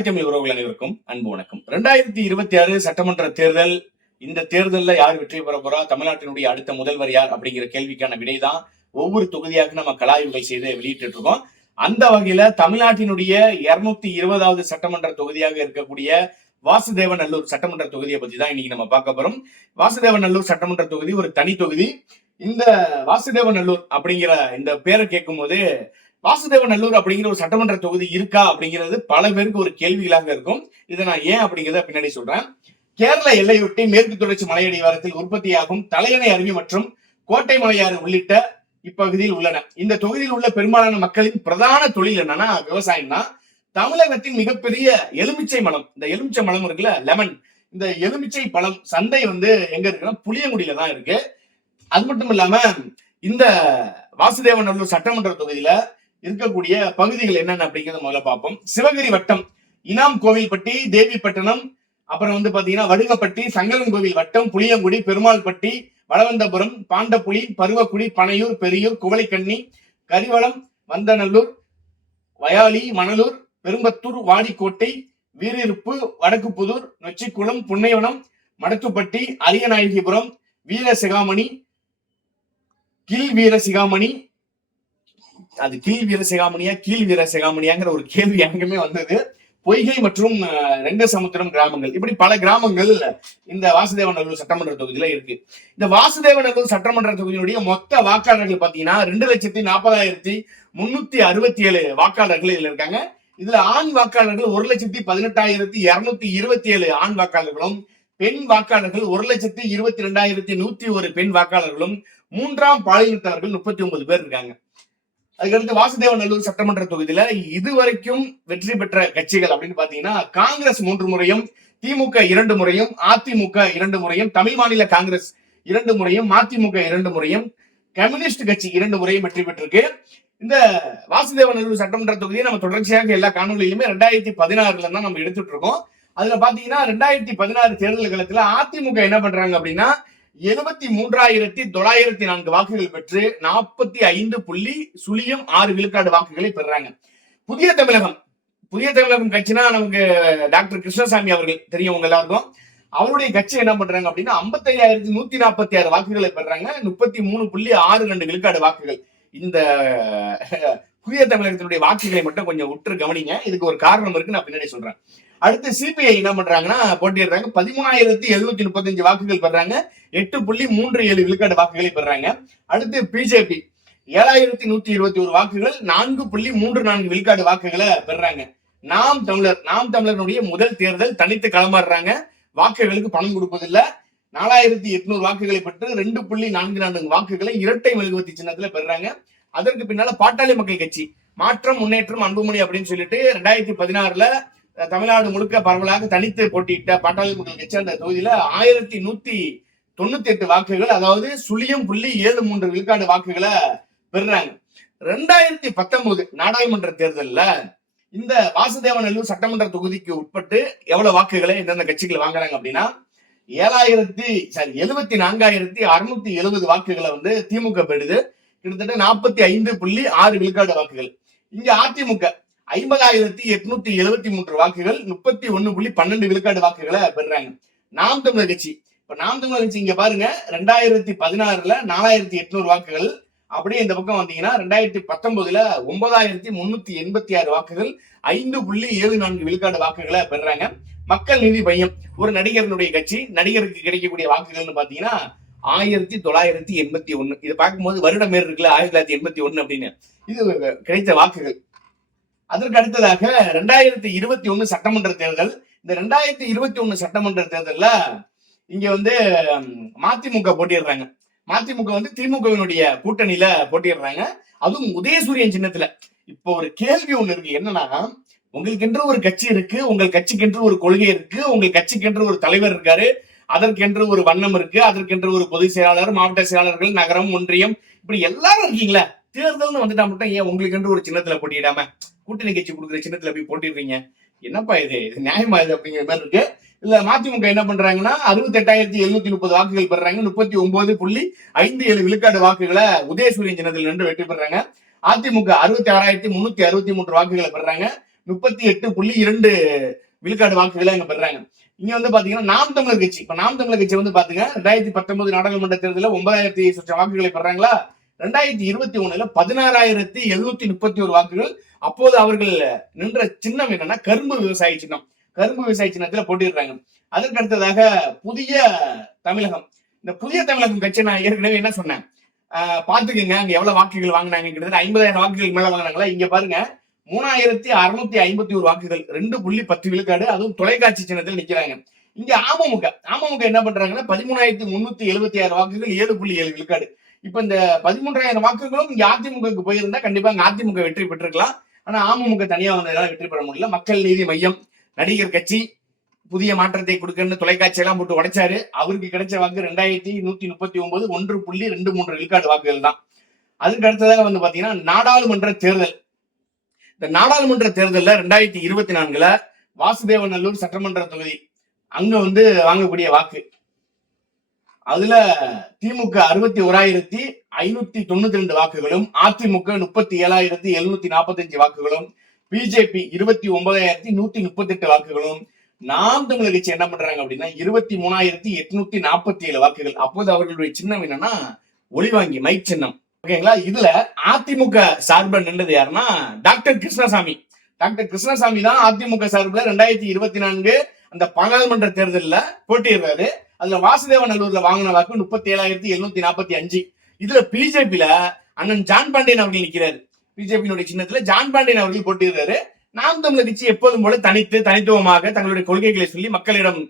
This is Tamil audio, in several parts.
தாய் தமிழ் உறவுகள் அனைவருக்கும் அன்பு வணக்கம். 2026 சட்டமன்ற தேர்தல். இந்த தேர்தலில் யார் வெற்றி பெற போறா, தமிழ்நாட்டினுடைய அடுத்த முதல்வர் யார் அப்படிங்கிற கேள்விக்கான விடைதான் ஒவ்வொரு தொகுதியாக நம்ம கலாய்வுகள் செய்து வெளியிட்டு இருக்கோம். அந்த வகையில தமிழ்நாட்டினுடைய 220வது சட்டமன்ற தொகுதியாக இருக்கக்கூடிய வாசுதேவநல்லூர் சட்டமன்ற தொகுதியை பத்தி தான் இன்னைக்கு நம்ம பார்க்க போறோம். வாசுதேவநல்லூர் சட்டமன்ற தொகுதி ஒரு தனி தொகுதி. இந்த வாசுதேவநல்லூர் அப்படிங்கிற இந்த பேரை கேட்கும் போது வாசுதேவநல்லூர் அப்படிங்கிற ஒரு சட்டமன்ற தொகுதி இருக்கா அப்படிங்கிறது பல பேருக்கு ஒரு கேள்விகளாக இருக்கும். இதை நான் ஏன் அப்படிங்கிறத பின்னாடி சொல்றேன். கேரள எல்லையொட்டி மேற்கு தொடர்ச்சி மலையடிவாரத்தில் உற்பத்தியாகும் தலையணை அருவி மற்றும் கோட்டை மலையாறு உள்ளிட்ட இப்பகுதியில் உள்ளன. இந்த தொகுதியில் உள்ள பெரும்பாலான மக்களின் பிரதான தொழில் என்னன்னா விவசாயம் தான். தமிழகத்தின் மிகப்பெரிய எலுமிச்சை மலம், இந்த எலுமிச்சை மலம் இருக்குல்ல, லெமன், இந்த எலுமிச்சை பழம் சந்தை எங்க இருக்குன்னா புளியங்குடியில தான் இருக்கு. அது மட்டும் இல்லாம இந்த வாசுதேவநல்லூர் சட்டமன்ற தொகுதியில இருக்கக்கூடிய பகுதிகள் என்னென்ன அப்படிங்கிறத முதல்ல பார்ப்போம். சிவகிரி வட்டம் இனாம் கோவில்பட்டி, தேவிப்பட்டினம், அப்புறம் பாத்தீங்கன்னா வடுகப்பட்டி, சங்கரன்கோவில் வட்டம், புளியங்குடி, பெருமாள்பட்டி, வளவந்தபுரம், பாண்டப்புலி, பருவக்குடி, பனையூர், பெரியூர், குவளைக்கண்ணி, கரிவளம், வந்தநல்லூர், வயாளி, மணலூர், பெரும்பத்தூர், வாடிக்கோட்டை, வீரிருப்பு, வடக்குப்புதூர், நொச்சிக்குளம், புன்னைவனம், மடத்துப்பட்டி, அரியநாயகிபுரம், வீரசிகாமணி, கில் வீரசிகாமணி, அது கீழ் வீரசிகாமணியா கீழ் வீரசிகாமணியாங்கிற ஒரு கேள்வி எனக்குமே வந்தது. பொய்கை மற்றும் ரெங்கசமுத்திரம் கிராமங்கள், இப்படி பல கிராமங்கள் இந்த வாசுதேவநல்லூர் சட்டமன்ற தொகுதியில இருக்கு. இந்த வாசுதேவநல்லூர் சட்டமன்ற தொகுதியினுடைய மொத்த வாக்காளர்கள் பாத்தீங்கன்னா 2,40,367 வாக்காளர்கள் இதுல இருக்காங்க. இதுல ஆண் வாக்காளர்கள் 1,18,227 ஆண் வாக்காளர்களும், பெண் வாக்காளர்கள் 1,22,101 பெண் வாக்காளர்களும், மூன்றாம் பாலினத்தவர்கள் 39 பேர் இருக்காங்க. அதுக்கடுத்து வாசுதேவநல்லூர் சட்டமன்ற தொகுதியில இதுவரைக்கும் வெற்றி பெற்ற கட்சிகள் அப்படின்னு பாத்தீங்கன்னா காங்கிரஸ் 3 முறையும், திமுக 2 முறையும், அதிமுக 2 முறையும், தமிழ் மாநில காங்கிரஸ் 2 முறையும், மதிமுக 2 முறையும், கம்யூனிஸ்ட் கட்சி 2 முறையும் வெற்றி பெற்றிருக்கு. இந்த வாசுதேவநல்லூர் சட்டமன்ற தொகுதியை நம்ம தொடர்ச்சியாக எல்லா காணொலியிலுமே 2016 தான் நம்ம எடுத்துட்டு இருக்கோம். அதுல பாத்தீங்கன்னா 2016 தேர்தல் காலத்துல அதிமுக என்ன பண்றாங்க அப்படின்னா 73,904 வாக்குகள் பெற்று 45.06 விழுக்காடு வாக்குகளை பெறாங்க. புதிய தமிழகம் கட்சினா நமக்கு டாக்டர் கிருஷ்ணசாமி அவர்கள் தெரியும் உங்க எல்லாருக்கும். அவருடைய கட்சி என்ன பண்றாங்க அப்படின்னா 55,146 வாக்குகளை பெறாங்க. 33.62 விழுக்காடு வாக்குகள். இந்த புதிய தமிழகத்தினுடைய வாக்குகளை மட்டும் கொஞ்சம் உற்று கவனிங்க. இதுக்கு ஒரு காரணம் இருக்கு, நான் பின்னாடி சொல்றேன். அடுத்து சிபிஐ என்ன பண்றாங்கன்னா போட்டியிடுறாங்க. 13,735 வாக்குகள் பெறாங்க. 8.37 விழுக்காடு வாக்குகளை பெறாங்க. அடுத்து பிஜேபி 7,121 வாக்குகள், 4.34 விழுக்காடு வாக்குகளை பெறாங்க. நாம் தமிழருடைய முதல் தேர்தல் தனித்து களமாடுறாங்க. வாக்குகளுக்கு பணம் கொடுப்பதில்லை. 4,800 வாக்குகளை பெற்று 2.44 வாக்குகளை இரட்டை மெழுகுவர்த்தி சின்னத்துல பெறாங்க. அதற்கு பின்னால பாட்டாளி மக்கள் கட்சி மாற்றம் முன்னேற்றம் அன்புமணி அப்படின்னு சொல்லிட்டு 2016 தமிழ்நாடு முழுக்க பரவலாக தனித்து போட்டியிட்ட பாட்டாளி மக்கள் கட்சி அந்த தொகுதியில 1,198 வாக்குகள், அதாவது 0.73 விழுக்காடு வாக்குகளை பெறாங்க. 2019 நாடாளுமன்ற தேர்தல்ல இந்த வாசுதேவநல்லூர் சட்டமன்ற தொகுதிக்கு உட்பட்டு எவ்வளவு வாக்குகளை எந்தெந்த கட்சிகள் வாங்குறாங்க அப்படின்னா 74,670 வாக்குகளை திமுக பெறுது. கிட்டத்தட்ட 45.6 விழுக்காடு வாக்குகள். இங்க அதிமுக 50,873 வாக்குகள், 31.12 விழுக்காடு வாக்குகளை பெறாங்க. நாம் தமிழர் கட்சி இங்க பாருங்க 2016 4,800 வாக்குகள். அப்படியே இந்த பக்கம் வந்தீங்கன்னா 2019 9,386 வாக்குகள், 5.74 விழுக்காடு வாக்குகளை பெறாங்க. மக்கள் நீதி மையம் ஒரு நடிகர்களுடைய கட்சி. நடிகருக்கு கிடைக்கக்கூடிய வாக்குகள்னு பாத்தீங்கன்னா 1981. இதை பார்க்கும்போது வருடம் பேர் இருக்குல்ல 1981 அப்படின்னு, இது கிடைத்த வாக்குகள். அதற்கு அடுத்ததாக 2021 சட்டமன்ற தேர்தல். இந்த 2021 சட்டமன்ற தேர்தல்ல இங்க மதிமுக போட்டிடுறாங்க. மதிமுக திமுகவினுடைய கூட்டணியில போட்டிடுறாங்க. அதுவும் உதயசூரியன் சின்னத்துல. இப்போ ஒரு கேள்வி ஒண்ணு இருக்கு, என்னன்னா உங்களுக்கென்று ஒரு கட்சி இருக்கு, உங்கள் கட்சிக்கென்று ஒரு கொள்கை இருக்கு, உங்கள் கட்சிக்கென்று ஒரு தலைவர் இருக்காரு, அதற்கென்று ஒரு வண்ணம் இருக்கு, அதற்கென்று ஒரு பொதுச் செயலாளர், மாவட்ட செயலாளர்கள், நகரம், ஒன்றியம், இப்படி எல்லாரும் இருக்கீங்களா? தேர்தல்னு வந்துட்டா மட்டும் ஏன் உங்களுக்கு ஒரு சின்னத்துல போட்டியிடாம கூட்டணி கட்சி கொடுக்குற சின்னத்துல போய் போட்டிடுறீங்க? என்னப்பா இது நியாயமா இது அப்படிங்கிற மாதிரி இருக்கு. இல்ல மதிமுக என்ன பண்றாங்கன்னா 68,730 வாக்குகள் பெறாங்க. 39.57 விழுக்காடு வாக்குகளை உதயசூரியன் சின்னத்தில் நின்று வெற்றி பெறாங்க. அதிமுக 66,363 வாக்குகளை பெறாங்க. 38.2 விழுக்காடு வாக்குகளை அங்க பெறாங்க. இங்க வந்து பாத்தீங்கன்னா நாம் தமிழர் கட்சி, இப்ப நாம் தமிழர் கட்சி வந்து பாத்தீங்க 2019 நாடாளுமன்ற தேர்தலில் 9,000 சொச்ச வாக்குகளை பெறாங்களா, 2021 16,731 வாக்குகள். அப்போது அவர்கள் நின்ற சின்னம் என்னன்னா கரும்பு விவசாய சின்னம். கரும்பு விவசாய சின்னத்துல போட்டிடுறாங்க. அதற்கு அடுத்ததாக புதிய தமிழகம். இந்த புதிய தமிழகம் கட்சி நான் ஏற்கனவே என்ன சொன்னேன், பாத்துக்கங்க அங்க எவ்வளவு வாக்குகள் வாங்கினாங்க, கிட்டத்தட்ட 50,000 வாக்குகள் மேல வாங்கினாங்களா. இங்க பாருங்க 3,651 வாக்குகள், 2.10 விழுக்காடு, அதுவும் தொலைக்காட்சி சின்னத்தில் நிக்கிறாங்க. இங்க அமமுக என்ன பண்றாங்கன்னா 13,376 வாக்குகள், 7.7 விழுக்காடு. இப்ப இந்த 13,000 வாக்குகளும் இங்க அதிமுகவுக்கு போயிருந்தா கண்டிப்பா அங்க அதிமுக வெற்றி பெற்றிருக்கலாம். ஆனா அமமுக தனியா வந்ததால வெற்றி பெற முடியல. மக்கள் நீதி மையம், நடிகர் கட்சி புதிய மாற்றத்தை கொடுக்கன்னு தொலைக்காட்சி எல்லாம் போட்டு உடைச்சாரு. அவருக்கு கிடைச்ச வாக்கு 2,139, 1.23 விழுக்காடு வாக்குகள் தான். அதுக்கு அடுத்ததாக வந்து பாத்தீங்கன்னா நாடாளுமன்ற தேர்தல். இந்த நாடாளுமன்ற தேர்தல்ல 2024 வாசுதேவநல்லூர் சட்டமன்ற தொகுதி அங்க வந்து வாங்கக்கூடிய வாக்கு, அதுல திமுக 61,592 வாக்குகளும், அதிமுக 37,745 வாக்குகளும், பிஜேபி 29,138 வாக்குகளும், நாம் தமிழர் கட்சி என்ன பண்றாங்க அப்படின்னா 23,847 வாக்குகள். அப்போது அவர்களுடைய சின்னம் என்னன்னா ஒளிவாங்கி, மைக் சின்னம். ஓகேங்களா. இதுல அதிமுக சார்பில் நின்றது யாருன்னா டாக்டர் கிருஷ்ணசாமி. டாக்டர் கிருஷ்ணசாமி தான் அதிமுக சார்பில் 2024 அந்த பாராளுமன்ற தேர்தலில் போட்டியிடுறாரு. அதுல வாசுதேவநல்லூர்ல வாங்கின வாக்கு 37,745. இதுல பிஜேபியில அண்ணன் ஜான் பாண்டியன் அவர்கள் நிற்கிறாரு. பிஜேபியினுடைய சின்னத்துல ஜான் பாண்டியன் அவர்கள் போட்டியிடுறாரு. நாம் தமிழர் கட்சி எப்போதும் போல தனித்துவமாக தங்களுடைய கொள்கைகளை சொல்லி மக்களிடம்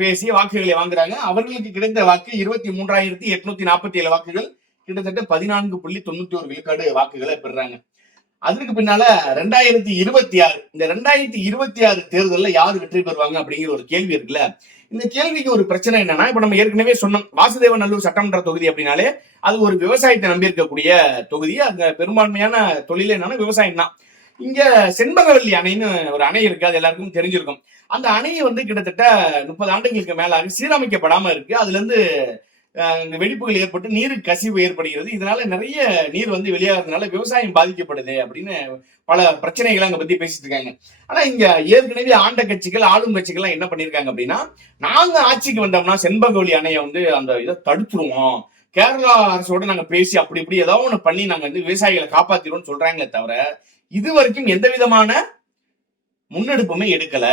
பேசி வாக்குகளை வாங்குறாங்க. அவர்களுக்கு கிடைத்த வாக்கு 23,847 வாக்குகள், கிட்டத்தட்ட 14.91 விழுக்காடு வாக்குகளை பெறாங்க. அதுக்கு பின்னால 2026 இந்த 2026 தேர்தலில் யாரு வெற்றி பெறுவாங்க அப்படிங்கிற ஒரு கேள்வி இருக்குல்ல. இந்த கேள்விக்கு ஒரு பிரச்சனை என்னன்னா, இப்ப நம்ம ஏற்கனவே சொன்னோம், வாசுதேவநல்லூர் சட்டமன்ற தொகுதி அப்படின்னாலே அது ஒரு விவசாயத்தை நம்பி இருக்கக்கூடிய தொகுதி. அந்த பெரும்பான்மையான தொழில் என்னன்னா விவசாயம் தான். இங்க செண்பகவல்லி அணைன்னு ஒரு அணை இருக்கு, அது எல்லாருக்கும் தெரிஞ்சிருக்கும். அந்த அணை வந்து கிட்டத்தட்ட 30 ஆண்டுகளுக்கு மேலாக சீரமைக்கப்படாம இருக்கு. அதுல இருந்து வெடிப்புகள் ஏற்பட்டு நீருக்கு கசிவு ஏற்படுகிறது. இதனால நிறைய நீர் வந்து வெளியாகிறதுனால விவசாயம் பாதிக்கப்படுது அப்படின்னு பல பிரச்சனைகளை அங்க பத்தி பேசிட்டு இருக்காங்க. ஆனா இங்க ஏற்கனவே ஆண்ட கட்சிகள், ஆளும் கட்சிகள் என்ன பண்ணிருக்காங்க அப்படின்னா, நாங்க ஆட்சிக்கு வந்தோம்னா செண்பகவல்லி அணையை வந்து அந்த இதை தடுத்துருவோம், கேரளா அரசோட நாங்க பேசி அப்படி இப்படி ஏதாவது ஒண்ணு பண்ணி நாங்க வந்து விவசாயிகளை காப்பாத்திடுவோம் சொல்றாங்களே தவிர இது வரைக்கும் எந்த விதமான முன்னெடுப்புமே எடுக்கல.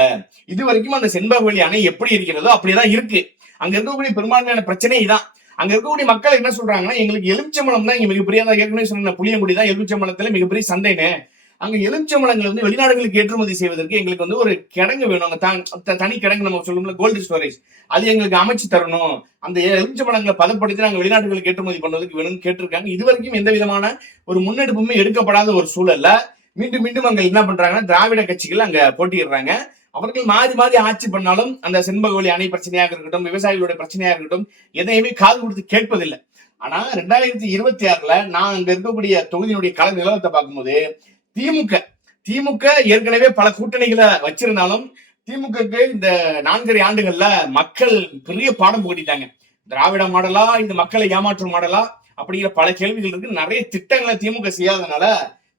இது வரைக்கும் அந்த செண்பகவல்லி அணை எப்படி இருக்கிறதோ அப்படியேதான் இருக்கு. அங்க இருக்கக்கூடிய பெரும்பான்மையான பிரச்சனை தான். அங்க இருக்கக்கூடிய மக்கள் என்ன சொல்றாங்கன்னா, எங்களுக்கு எலுமிச்சம்பழம் தான் இங்க மிகப்பெரிய, ஏற்கனவே சொன்ன புளியங்குடி தான் எலுமிச்சம்பழத்துல மிகப்பெரிய சந்தைன்னு. அங்க எலுமிச்சம்பழங்கள் வந்து வெளிநாடுகளுக்கு ஏற்றுமதி செய்வதற்கு எங்களுக்கு வந்து ஒரு கிடங்கு வேணும். அங்க தனி கிடங்கு நம்ம சொல்லுவோம்ல, கோல்டு ஸ்டோரேஜ், அது எங்களுக்கு அமைச்சு தரணும். அந்த எலுமிச்சம்பழங்களை பதப்படுத்தி நாங்க வெளிநாடுகளுக்கு ஏற்றுமதி பண்ணுவதற்கு வேணும்னு கேட்டிருக்காங்க. இது வரைக்கும் எந்த விதமான ஒரு முன்னெடுப்புமே எடுக்கப்படாத ஒரு சூழல்ல மீண்டும் மீண்டும் அங்க என்ன பண்றாங்கன்னா திராவிட கட்சிகள் அங்க போட்டியிடுறாங்க. அவர்கள் மாறி மாறி ஆட்சி பண்ணாலும் அந்த செண்பகவல்லி அணை பிரச்சனையாக இருக்கட்டும், விவசாயிகளுடைய பிரச்சனையாக இருக்கட்டும், எதையுமே காது கொடுத்து கேட்பதில்லை. ஆனா 2026 நான் அங்க இருக்கக்கூடிய தொகுதியினுடைய கள நிலவரத்தை பார்க்கும்போது திமுக ஏற்கனவே பல கூட்டணிகளை வச்சிருந்தாலும் திமுகக்கு இந்த 4.5 ஆண்டுகள்ல மக்கள் பெரிய பாடம் புகட்டிட்டாங்க. திராவிட மாடலா, இந்த மக்களை ஏமாற்றும் மாடலா அப்படிங்கிற பல கேள்விகள் இருக்கு. நிறைய திட்டங்களை திமுக செய்யாதனால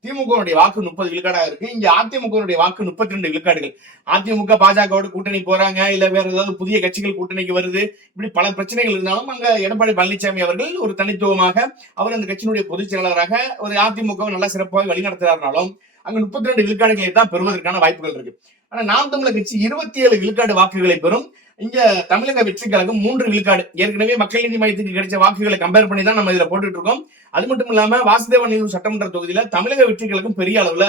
திமுக வாக்கு 30 விழுக்காடா இருக்கு. இங்க அதிமுக வாக்கு 32 விழுக்காடுகள். அதிமுக பாஜகவோட கூட்டணி போறாங்க, இல்ல வேற ஏதாவது புதிய கட்சிகள் கூட்டணிக்கு வருது, இப்படி பல பிரச்சனைகள் இருந்தாலும் அங்க எடப்பாடி பழனிசாமி அவர்கள் ஒரு தனித்துவமாக அவர் அந்த கட்சியினுடைய பொதுச் செயலாளராக ஒரு அதிமுக நல்லா சிறப்பாக வழிநடத்துறாருனாலும் அங்க 32 விழுக்காடுகளை தான் பெறுவதற்கான வாய்ப்புகள் இருக்கு. ஆனா நாம் தமிழர் கட்சி 27 விழுக்காடு வாக்குகளை பெறும். இங்க தமிழக வெற்றி கழகம் 3 விழுக்காடு. ஏற்கனவே மக்கள் நீதி மையத்துக்கு கிடைச்ச வாக்குகளை கம்பேர் பண்ணி தான் நம்ம இதுல போட்டுட்டு இருக்கோம். அது மட்டும் இல்லாம வாசுதேவநல்லூர் சட்டமன்ற தொகுதியில தமிழக வெற்றி கழகம் பெரிய அளவுல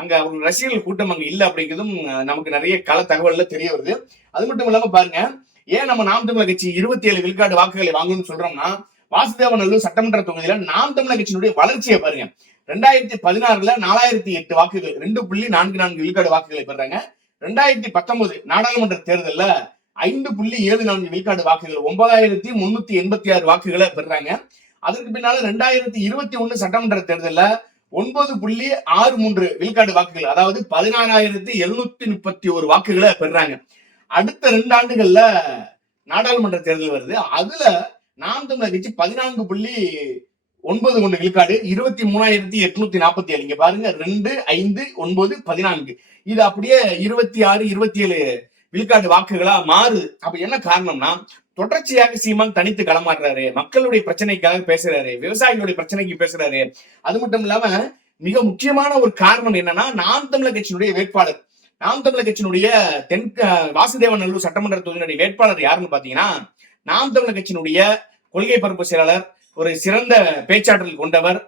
அங்க ஒரு ரசிகர்கள் கூட்டம் அங்க இல்ல அப்படிங்கிறதும் நமக்கு நிறைய கள தகவல்ல தெரிய வருது. அது மட்டும் இல்லாம பாருங்க, ஏன் நம்ம நாம் தமிழர் கட்சி 27 விழுக்காடு வாக்குகளை வாங்கணும்னு சொல்றோம்னா, வாசுதேவநல்லூர் சட்டமன்ற தொகுதியில நாம் தமிழர் கட்சியினுடைய வளர்ச்சியை பாருங்க. 2016 4,008 வாக்குகள், 2.44 விழுக்காடு வாக்குகளை பெறாங்க. 2019 நாடாளுமன்ற தேர்தல்ல 5.74 விழுக்காடு வாக்குகள், 9,386 வாக்குகளை பெறாங்க. அதற்கு பின்னால 2021 சட்டமன்ற தேர்தல்ல 9.63 விழுக்காடு வாக்குகள், அதாவது 16,731 வாக்குகளை பெறாங்க. அடுத்த 2 ஆண்டுகள்ல நாடாளுமன்ற தேர்தல் வருது. அதுல நாம் தமிழர் கட்சி 9 விழுக்காடு 23,847. இங்க பாருங்க 2, 5, 9, 14. இது அப்படியே 26, 27 விழுக்காடு வாக்குகளா மாறுது. அப்ப என்ன காரணம்னா, தொடர்ச்சியாக சீமான் தனித்து களமாடுறாரு, மக்களுடைய பிரச்சனைக்காக பேசுறாரு, விவசாயிகளுடைய பிரச்சனைக்கு பேசுறாரு. அது மட்டும் இல்லாம மிக முக்கியமான ஒரு காரணம் என்னன்னா, நாம் தமிழர் கட்சியினுடைய வேட்பாளர், நாம் தமிழர் கட்சியினுடைய வாசுதேவநல்லூர் சட்டமன்ற தொகுதியினுடைய வேட்பாளர் யாருன்னு பாத்தீங்கன்னா, நாம் தமிழர் கட்சியினுடைய கொள்கை பரப்பு செயலாளர், ஒரு சிறந்த பேச்சாற்றல் கொண்டவர்,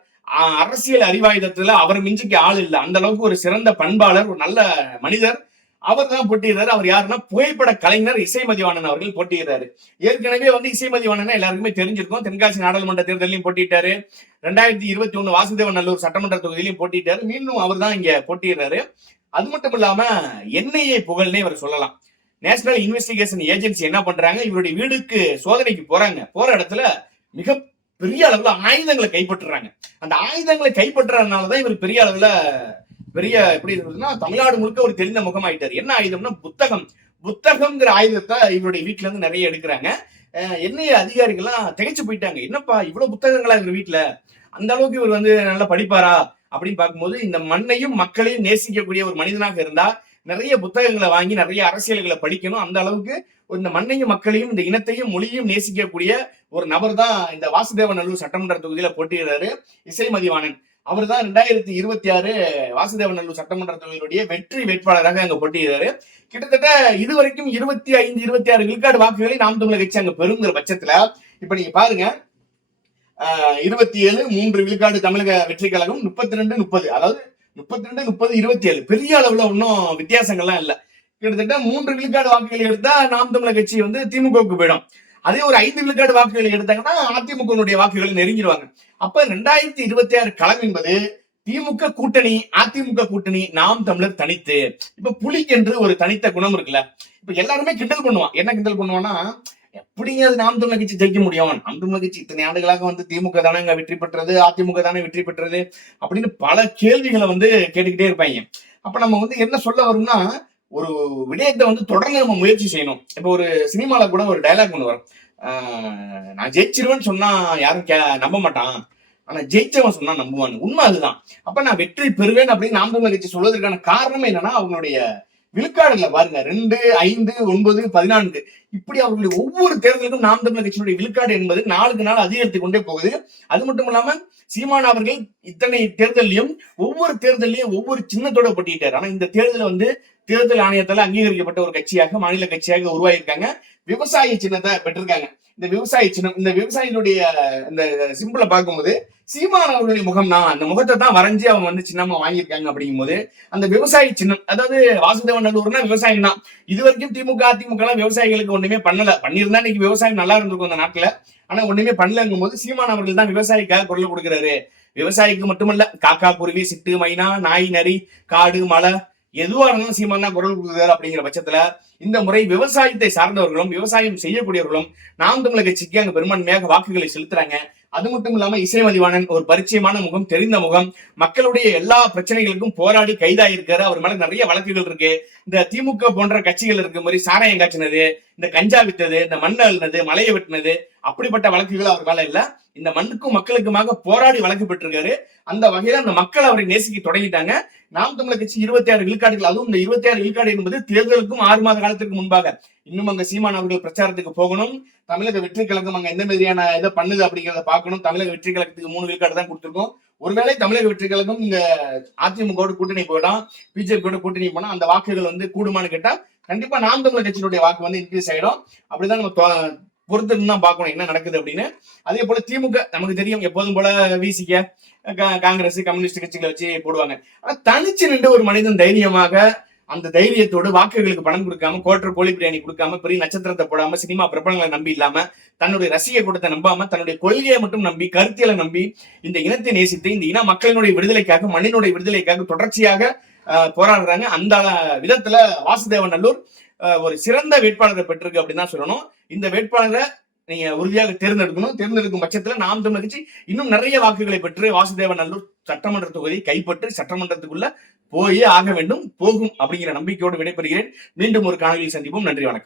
அரசியல் அறிவாயுதத்துல அவர் மிஞ்சிக்கு ஆள் இல்லை, அந்த அளவுக்கு ஒரு சிறந்த பண்பாளர், ஒரு நல்ல மனிதர். அவர் தான் போட்டியிடுறாரு. அவர் யாருன்னா, புகைப்பட கலைஞர் இசைமதிவாணன் அவர்கள் போட்டியிடுறாரு. ஏற்கனவே இசைமதிவாணன் எல்லாருக்குமே தெரிஞ்சிருக்கும். தென்காசி நாடாளுமன்ற தேர்தலையும் போட்டிட்டாரு, 2021 வாசுதேவநல்லூர் சட்டமன்ற தொகுதியிலையும் போட்டிட்டாரு. மீண்டும் அவர் தான் இங்க போட்டியிடுறாரு. அது மட்டும் இல்லாம NIA புகழ்னே இவர் சொல்லலாம். நேஷனல் இன்வெஸ்டிகேஷன் ஏஜென்சி என்ன பண்றாங்க, இவருடைய வீடுக்கு சோதனைக்கு போறாங்க. போற இடத்துல மிக பெரிய அளவுல ஆயுதங்களை கைப்பற்றுறாங்க. அந்த ஆயுதங்களை கைப்பற்றுறதுனாலதான் இவர் பெரிய அளவுல எப்படி இருக்குதுன்னா, தமிழ்நாடு முழுக்க ஒரு தெரிந்த முகமாயிட்டாரு. என்ன ஆயுதம்னா புத்தகம்ங்கிற ஆயுதத்தை இவருடைய வீட்டுல இருந்து நிறைய எடுக்கிறாங்க. NIA அதிகாரிகள்லாம் திகைச்சு போயிட்டாங்க. என்னப்பா இவ்வளவு புத்தகங்களா இவங்க வீட்டுல, அந்த அளவுக்கு இவர் நல்லா படிப்பாரா அப்படின்னு பார்க்கும்போது, இந்த மண்ணையும் மக்களையும் நேசிக்கக்கூடிய ஒரு மனிதனாக இருந்தா நிறைய புத்தகங்களை வாங்கி நிறைய அரசியல்களை படிக்கணும். அந்த அளவுக்கு இந்த மண்ணையும் மக்களையும் இந்த இனத்தையும் மொழியும் நேசிக்கக்கூடிய ஒரு நபர் தான் இந்த வாசுதேவநல்லூர் சட்டமன்ற தொகுதியில போட்டியிடுறாரு இசைமதிவாணன். அவர் தான் 2026 வாசுதேவநல்லூர் சட்டமன்ற தொகுதியினுடைய வெற்றி வேட்பாளராக அங்க போட்டியிடுறாரு. கிட்டத்தட்ட இதுவரைக்கும் 25, 26 விழுக்காடு வாக்குகளை நாம் தமிழர் கட்சி அங்க பெறுங்கிற பட்சத்துல, இப்ப நீங்க பாருங்க, 27, 3 விழுக்காடு தமிழக வெற்றி கழகம், 32, 30, அதாவது 32, 30, 27 பெரிய அளவுல ஒன்னும் வித்தியாசங்கள்லாம் இல்ல. கிட்டத்தட்ட 3 விழுக்காடு வாக்குகள் எடுத்தா நாம் தமிழர் கட்சி திமுகவுக்கு போயிடும். அதே ஒரு 5 விழுக்காடு வாக்குகளை எடுத்தாங்கன்னா அதிமுக வாக்குகளை நெருங்கிடுவாங்க. அப்ப 2026 களம் என்பது திமுக கூட்டணி, அதிமுக கூட்டணி, நாம் தமிழர் தனித்து. இப்ப புலிக்கு என்று ஒரு தனித்த குணம் இருக்குல்ல. இப்ப எல்லாருமே கிண்டல் பண்ணுவான். என்ன கிண்டல் பண்ணுவான்னா, எப்படிங்க அது நாம் தமிழர் கட்சி ஜெயிக்க முடியும், நாம் தமிழர் கட்சி இத்தனை ஆண்டுகளாக திமுக தானே வெற்றி பெற்றது, அதிமுக தானே வெற்றி பெற்றது அப்படின்னு பல கேள்விகளை கேட்டுக்கிட்டே இருப்பாங்க. அப்ப நம்ம என்ன சொல்ல வரும்னா, ஒரு விடயத்தை தொடர்ந்து நம்ம முயற்சி செய்யணும். இப்ப ஒரு சினிமால கூட ஒரு டயலாக் ஒண்ணு வரும், நான் ஜெயிச்சிருவேன்னு சொன்னா யாரும் நம்ப மாட்டான், ஆனா ஜெயிச்சவன் சொன்னா நம்புவான். உண்மை அதுதான். அப்ப நான் வெற்றி பெறுவேன் அப்படின்னு நாம் தமிழர் கட்சி சொல்வதற்கான காரணம் என்னன்னா, அவங்களுடைய விழுக்காடுல பாருங்க, 2, 5, 9, 14 இப்படி அவர்களுடைய ஒவ்வொரு தேர்தலுக்கும் நாம் தமிழர் கட்சியினுடைய விழுக்காடு என்பது நாளுக்கு நாள் அதிகரித்து கொண்டே போகுது. அது மட்டும் இல்லாம சீமான் அவர்கள் இத்தனை தேர்தலையும் ஒவ்வொரு தேர்தலையும் ஒவ்வொரு சின்னத்தோட போட்டிட்டார். ஆனா இந்த தேர்தல தேர்தல் ஆணையத்தால அங்கீகரிக்கப்பட்ட ஒரு கட்சியாக, மாநில கட்சியாக உருவாயிருக்காங்க. விவசாய சின்னத்தை பெற்றிருக்காங்க. இந்த விவசாய சின்னம், இந்த விவசாயிகளுடைய இந்த சிம்பிளை பார்க்கும்போது சீமான் அவர்களுடைய முகம் தான், அந்த முகத்தை தான் வரைஞ்சி அவங்க சின்னமா வாங்கியிருக்காங்க. அப்படிங்கும் போது அந்த விவசாய சின்னம், அதாவது வாசுதேவநல்லூர்னா விவசாயம் தான். இது வரைக்கும் திமுக, அதிமுக எல்லாம் விவசாயிகளுக்கு ஒண்ணுமே பண்ணல. பண்ணியிருந்தா இன்னைக்கு விவசாயம் நல்லா இருந்திருக்கும் அந்த நாட்டுல. ஆனா ஒண்ணுமே பண்ணலங்கும் போது சீமான் அவர்கள் தான் விவசாயிக்காக குரல் கொடுக்கிறாரு. விவசாயிக்கு மட்டுமல்ல, காக்கா, குருவி, சிட்டு, மைனா, நாய், நரி, காடு, மலை, எதுவா இருந்தாலும் சீமான் தான் குரல் கொடுக்குறாரு. அப்படிங்கிற பட்சத்துல இந்த முறை விவசாயத்தை சார்ந்தவர்களும் விவசாயம் செய்யக்கூடியவர்களும் நாம் தமிழர் கட்சிக்கு அங்க பெரும்பான்மையாக வாக்குகளை செலுத்துறாங்க. அது மட்டும் இல்லாம இசைமதிவாணன் ஒரு பரிச்சயமான முகம், தெரிந்த முகம், மக்களுடைய எல்லா பிரச்சனைகளுக்கும் போராடி கைதாயிருக்காரு. அவர் மேல நிறைய வழக்குகள் இருக்கு. இந்த திமுக போன்ற கட்சிகள் இருக்க மாதிரி சாராயம் காய்ச்சினது, இந்த கஞ்சா வித்தது, இந்த மண் அள்ளினது, மலையை வெட்டினது, அப்படிப்பட்ட வழக்குகள் அவர் மேல இல்ல. இந்த மண்ணுக்கும் மக்களுக்குமாக போராடி வழக்கு பெற்றிருக்காரு. அந்த வகையில அந்த மக்கள் அவரை நேசிக்க தொடங்கிட்டாங்க. நாம் தமிழர் கட்சி 26 விழுக்காடுகள், அதுவும் இந்த 26 விழுக்காடு என்பது தேர்தலுக்கும் 6 மாத காலத்திற்கு முன்பாக. இன்னும் அங்க சீமான் அவர்கள் பிரச்சாரத்துக்கு போகணும். தமிழக வெற்றி கழகம் அங்க எந்த மாதிரியான இதை பண்ணுது அப்படிங்கிறத பார்க்கணும். தமிழக வெற்றி கழகத்துக்கு 3 விழுக்காடு தான் கொடுத்திருக்கோம். ஒருவேளை தமிழக வெற்றி கழகம் இங்க அதிமுக கூட்டணி போயிடும், பிஜேபியோட கூட்டணி போனா அந்த வாக்குகள் கூடுமான்னு கேட்டா கண்டிப்பா நாம் தமிழர் கட்சியினுடைய வாக்கு இன்க்ரீஸ் ஆயிடும். அப்படிதான் நம்ம பொறுத்து தான் பார்க்கணும் என்ன நடக்குது அப்படின்னு. அதே போல திமுக நமக்கு தெரியும், எப்போதும் போல விசிக, காங்கிரஸ், கம்யூனிஸ்ட் கட்சிகளை வச்சு போடுவாங்க. ஆனா தனிச்சு நின்று ஒரு மனிதன் தைரியமாக அந்த தைரியத்தோடு வாக்குகளுக்கு பணம் கொடுக்காம, கோட்டர் கோழி பிரியாணி கொடுக்காம, பெரிய நட்சத்திரத்தை போடாம, சினிமா பிரபலங்களை நம்பி இல்லாம, தன்னுடைய ரசிக கூட்டத்தை நம்பாம, தன்னுடைய கொள்கையை மட்டும் நம்பி, கருத்தியலை நம்பி, இந்த இனத்தை நேசித்து இந்த இன மக்களினுடைய விடுதலைக்காக, மண்ணினுடைய விடுதலைக்காக தொடர்ச்சியாக போராடுறாங்க. அந்த விதத்துல வாசுதேவநல்லூர் ஒரு சிறந்த வேட்பாளரை பெற்றிருக்கு அப்படின்னு தான் சொல்லணும். இந்த வேட்பாளரை நீங்க உறுதியாக தேர்ந்தெடுக்கணும். தேர்ந்தெடுக்கும் பட்சத்துல நாம் தமிழர் கட்சி இன்னும் நிறைய வாக்குகளை பெற்று வாசுதேவநல்லூர் சட்டமன்ற தொகுதி கைப்பற்றி சட்டமன்றத்துக்குள்ள போயே ஆக வேண்டும், போகும் அப்படிங்கிற நம்பிக்கையோடு விடைபெறுகிறேன். மீண்டும் ஒரு காணொலியில் சந்திப்போம். நன்றி, வணக்கம்.